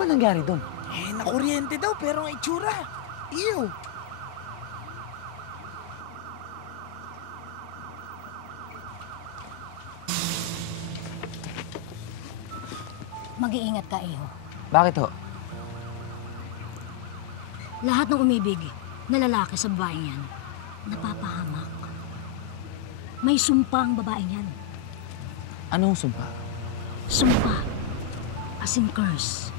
ba nangyari doon? Eh, nakuryente daw, pero ang itsura. Iyo. Mag-iingat ka, Iho. Bakit ho? Lahat ng umibig na lalaki sa babaeng yan, napapahamak. May sumpa ang babaeng yan. Anong sumpa? Sumpa. As in curse.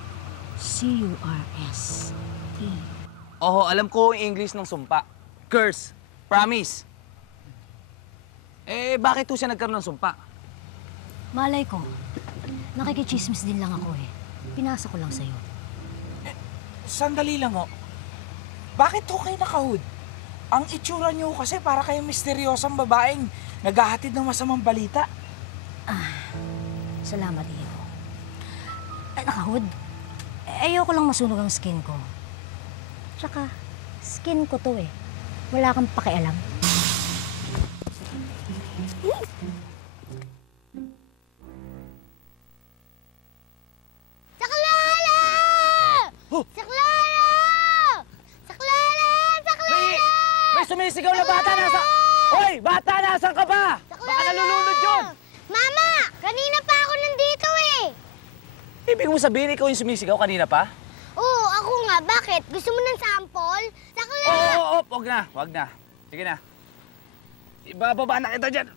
C-U-R-S-E. Oo, alam ko yung English ng sumpa. Curse. Promise. Eh, bakit ho siya nagkaroon ng sumpa? Malay ko, nakikichismis din lang ako eh. Pinasa ko lang sa'yo. Sandali lang, oh. Bakit ho kayo nakahood? Ang itsura niyo kasi para kayong misteryosang babaeng naghahatid ng masamang balita. Salamat, Iho. Nakahud. Ayoko lang masunog ang skin ko. Tsaka, skin ko to eh. Wala kang pakialam. Saklala! Oh! Saklala! Saklala! Saklala! May sumisigaw na bata nasa... Hoy! Bata, nasan ka ba? Baka nalulunod yun! Mama! Kanina pa ako nandito eh! Ibig mo sabihin ikaw yung sumisigaw kanina pa? Oo, ako nga. Bakit? Gusto mo ng sample? Saklala! Oo, wag na, wag na. Sige na. Ibababa na kita dyan.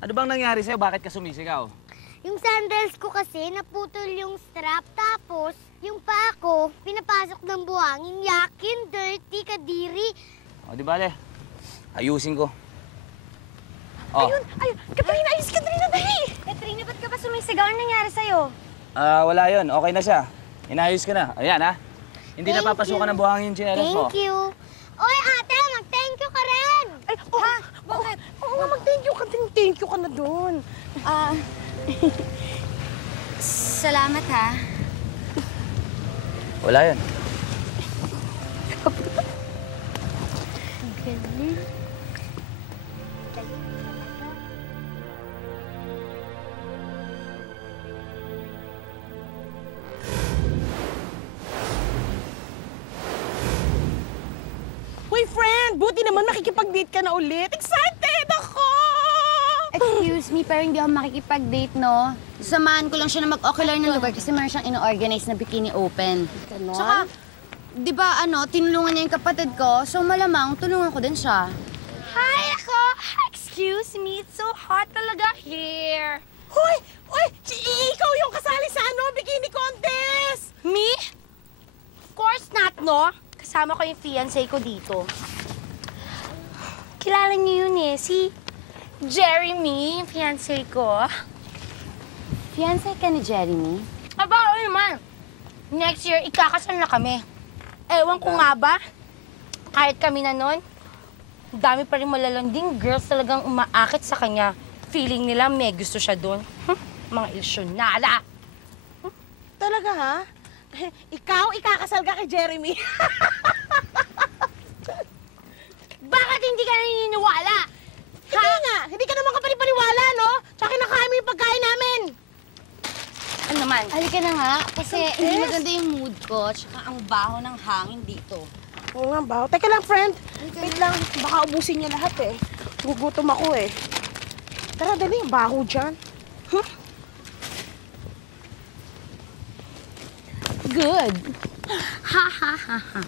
Ano bang nangyari sa'yo? Bakit ka sumisigaw? Yung sandals ko kasi naputol yung strap. Tapos, yung paa ko, pinapasok ng buhangin. Yakin, dirty, kadiri. O, di bale. Ayusin ko. Oh. Ayun! Katrina! Ayos, Katrina! Dali! Katrina, ba't ka ba sumisigaw? Ano nangyari sa'yo? Wala yun. Okay na siya. Inayos ko na. Ayan, ha? Hindi Thank napapasukan you. ng buhangin yung tsinelas mo. Thank you. Oy, ate! Mag-thank you ka rin! Ay, ha? Bakit? Oo nga, mag-thank you ka. Thank you ka na doon. Salamat, ha? Wala yun. Galing. Hoy, friend! Buti naman makikipag-date ka na ulit. Excited ako! Excuse me, pero hindi ako makikipag-date, no? Samahan ko lang siya na mag-ocular ng lugar kasi meron siyang ino-organize na bikini open. Ganon? Tsaka, di ba, tinulungan niya yung kapatid ko, so malamang tulungan ko din siya. Hi, ako! Excuse me, it's so hot talaga here. Hoy! Hoy! Ikaw yung kasali sa bikini contest! Me? Of course not, no? Kasama ko yung fiancé ko dito. Kilala niyo yun eh, si Jeremy, yung fiancé ko. Fiancé ka ni Jeremy? Aba, oo naman. Next year, ikakasal na kami. Ewan ko nga ba, kahit kami na nun, dami pa rin malalanding girls talagang umaakit sa kanya. Feeling nila may gusto siya doon. Mga ilusyonada. Talaga, ha? Ikaw, ikakasal ka kay Jeremy. Bakit hindi ka naniniwala? Hindi nga! Hindi ka naman kapalipaniwala, no? Tsaka kinakain mo yung pagkain namin. Ano naman? Halika na nga, kasi hindi maganda yung mood ko, tsaka ang baho ng hangin dito. Oo nga ba? Teka lang, friend. Wait lang. Baka ubusin niya lahat, eh. Gugutom ako, eh. Tara, dali. Ang baho dyan. Good. Ha, ha, ha, ha.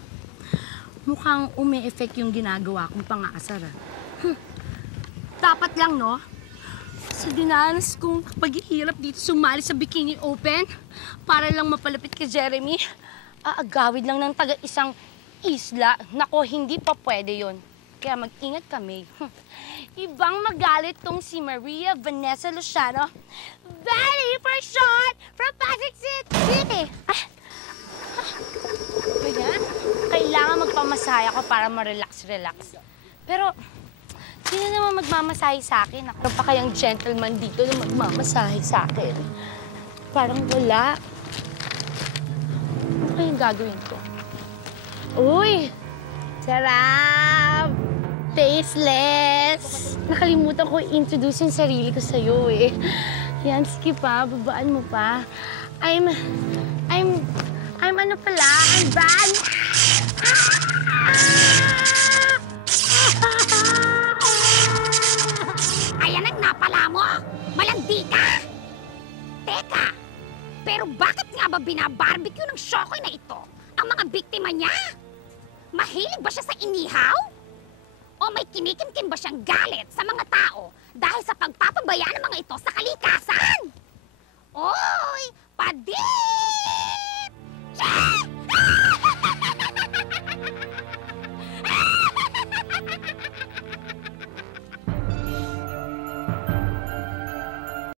Mukhang umi-effect yung ginagawa kong pang-aasar, ah. Dapat lang, no? Sa dinanas kong paghihirap dito sumali sa Bikini Open para lang mapalapit kay Jeremy, aagawid lang ng taga-isang isla. Nako, hindi pa pwede yon. Kaya mag-ingat kami. Ibang magalit tong si Maria Vanessa Luciano. Ready for a shot from Pasig City! Ganyan? Kailangan magpamasahe ako para ma-relax-relax. Pero, sino naman magmamasahe sa akin? Ako pa kayang gentleman dito na magmamasahe sa akin? Parang wala. Ano kayang gagawin ko? Uy! Sarap! Tasteless! Nakalimutan ko i-introduce yung sarili ko sa'yo eh. Yan, sige pa, babaan mo pa. I'm ano pala, I'm bad. Ayan ang napala mo! Malandi ka! Teka, pero bakit nga ba binabarbecue ng Shokoy na ito ang mga biktima niya? Mahilig ba siya sa inihaw? O may kinikimkim ba siyang galit sa mga tao dahil sa pagpapabaya ng mga ito sa kalikasan? Oy, Pading!